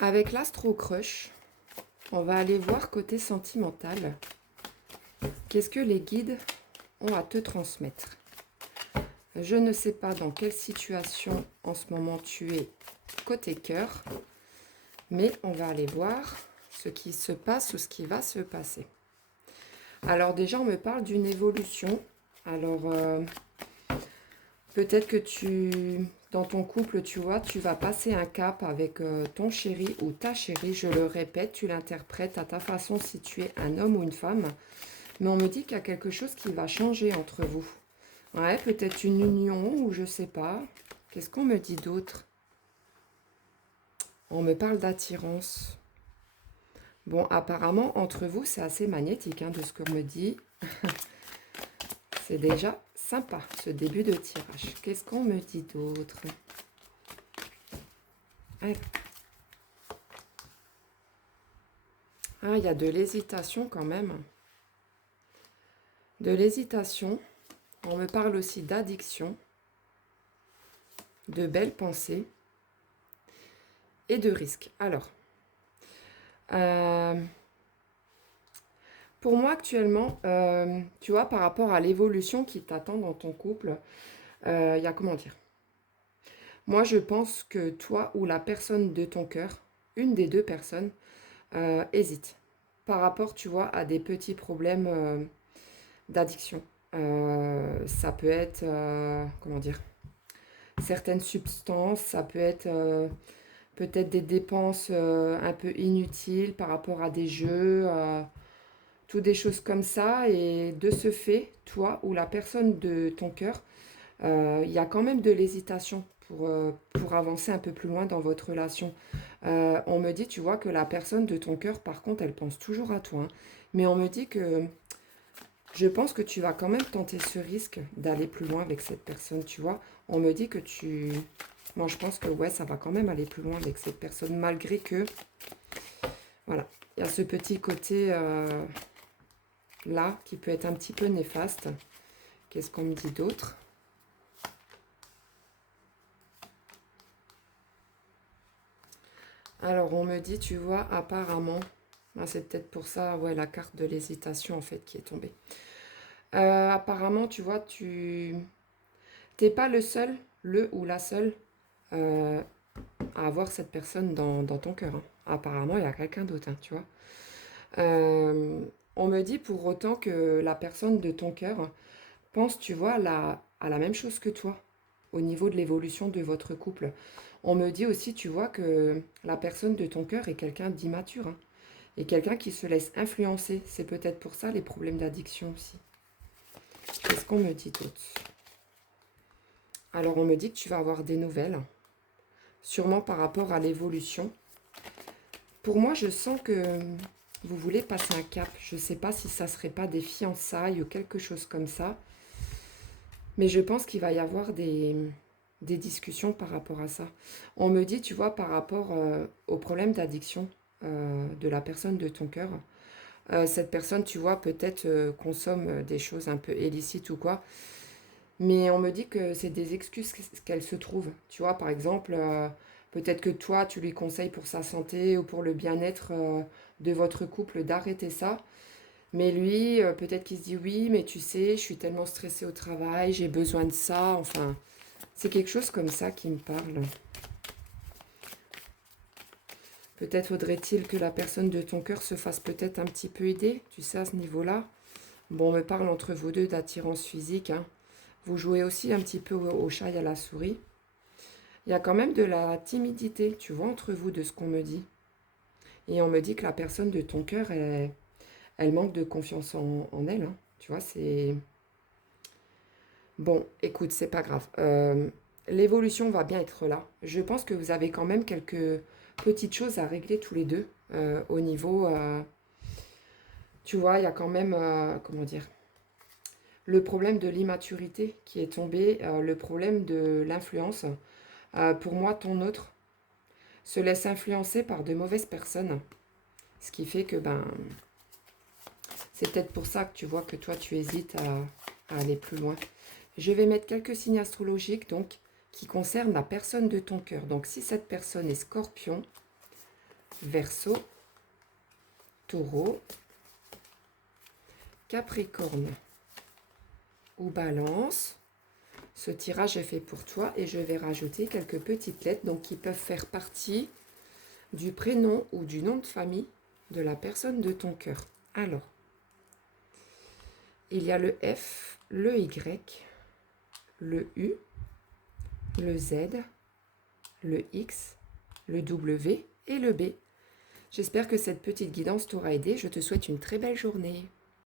Avec l'Astro Crush, on va aller voir côté sentimental. Qu'est-ce que les guides ont à te transmettre? Je ne sais pas dans quelle situation en ce moment tu es côté cœur, mais on va aller voir ce qui se passe ou ce qui va se passer. Alors déjà, on me parle d'une évolution. Alors, peut-être que dans ton couple, tu vois, tu vas passer un cap avec ton chéri ou ta chérie. Je le répète, tu l'interprètes à ta façon si tu es un homme ou une femme. Mais on me dit qu'il y a quelque chose qui va changer entre vous. Ouais, peut-être une union ou je sais pas. Qu'est-ce qu'on me dit d'autre? On me parle d'attirance. Bon, apparemment, entre vous, c'est assez magnétique hein, de ce qu'on me dit. C'est déjà sympa, ce début de tirage. Qu'est-ce qu'on me dit d'autre? Ah, il y a de l'hésitation quand même. De l'hésitation. On me parle aussi d'addiction, de belles pensées et de risques. Alors, pour moi actuellement, tu vois, par rapport à l'évolution qui t'attend dans ton couple, il y a comment dire? Moi, je pense que toi ou la personne de ton cœur, une des deux personnes, hésite par rapport, tu vois, à des petits problèmes d'addiction. Ça peut être, comment dire, certaines substances, ça peut être peut-être des dépenses un peu inutiles par rapport à des jeux, toutes des choses comme ça. Et de ce fait, toi ou la personne de ton cœur, il y a quand même de l'hésitation pour avancer un peu plus loin dans votre relation. On me dit, tu vois, que la personne de ton cœur, par contre, elle pense toujours à toi, hein. Mais on me dit que je pense que tu vas quand même tenter ce risque d'aller plus loin avec cette personne, tu vois. On me dit que tu... Moi, je pense que ouais, ça va quand même aller plus loin avec cette personne, malgré que... Voilà, il y a ce petit côté là qui peut être un petit peu néfaste. Qu'est-ce qu'on me dit d'autre? Alors, on me dit, tu vois, apparemment... Ah, c'est peut-être pour ça, ouais, la carte de l'hésitation, en fait, qui est tombée. Apparemment, tu vois, tu... T'es pas le seul, le ou la seule euh, à avoir cette personne dans ton cœur, hein. Apparemment, il y a quelqu'un d'autre, hein, tu vois. Euh, on me dit pour autant que la personne de ton cœur pense, tu vois, à la même chose que toi, au niveau de l'évolution de votre couple. On me dit aussi, tu vois, que la personne de ton cœur est quelqu'un d'immature, hein, et quelqu'un qui se laisse influencer. C'est peut-être pour ça les problèmes d'addiction aussi. Qu'est-ce qu'on me dit d'autre? Alors, on me dit que tu vas avoir des nouvelles, sûrement par rapport à l'évolution. Pour moi, je sens que vous voulez passer un cap. Je ne sais pas si ça ne serait pas des fiançailles ou quelque chose comme ça. Mais je pense qu'il va y avoir des discussions par rapport à ça. On me dit, tu vois, par rapport au problème d'addiction de la personne de ton cœur, cette personne, tu vois, peut-être consomme des choses un peu illicites ou quoi. Mais on me dit que c'est des excuses qu'elle se trouve. Tu vois, par exemple, peut-être que toi, tu lui conseilles pour sa santé ou pour le bien-être de votre couple d'arrêter ça. Mais lui, peut-être qu'il se dit oui, mais tu sais, je suis tellement stressée au travail, j'ai besoin de ça. Enfin, c'est quelque chose comme ça qui me parle. Peut-être faudrait-il que la personne de ton cœur se fasse peut-être un petit peu aider, tu sais, à ce niveau-là. Bon, on me parle entre vous deux d'attirance physique, hein. Vous jouez aussi un petit peu au chat et à la souris. Il y a quand même de la timidité, tu vois, entre vous, de ce qu'on me dit. Et on me dit que la personne de ton cœur, elle manque de confiance en elle, hein. Tu vois, c'est... Bon, écoute, c'est pas grave. L'évolution va bien être là. Je pense que vous avez quand même quelques petites choses à régler tous les deux au niveau... tu vois, il y a quand même, comment dire, le problème de l'immaturité qui est tombé, le problème de l'influence. Pour moi, ton autre se laisse influencer par de mauvaises personnes. Ce qui fait que, ben, c'est peut-être pour ça que tu vois que toi, tu hésites à aller plus loin. Je vais mettre quelques signes astrologiques, donc, qui concernent la personne de ton cœur. Donc, si cette personne est Scorpion, Verseau, Taureau, Capricorne ou Balance. Ce tirage est fait pour toi et je vais rajouter quelques petites lettres donc qui peuvent faire partie du prénom ou du nom de famille de la personne de ton cœur. Alors, il y a le F, le Y, le U, le Z, le X, le W et le B. J'espère que cette petite guidance t'aura aidé. Je te souhaite une très belle journée.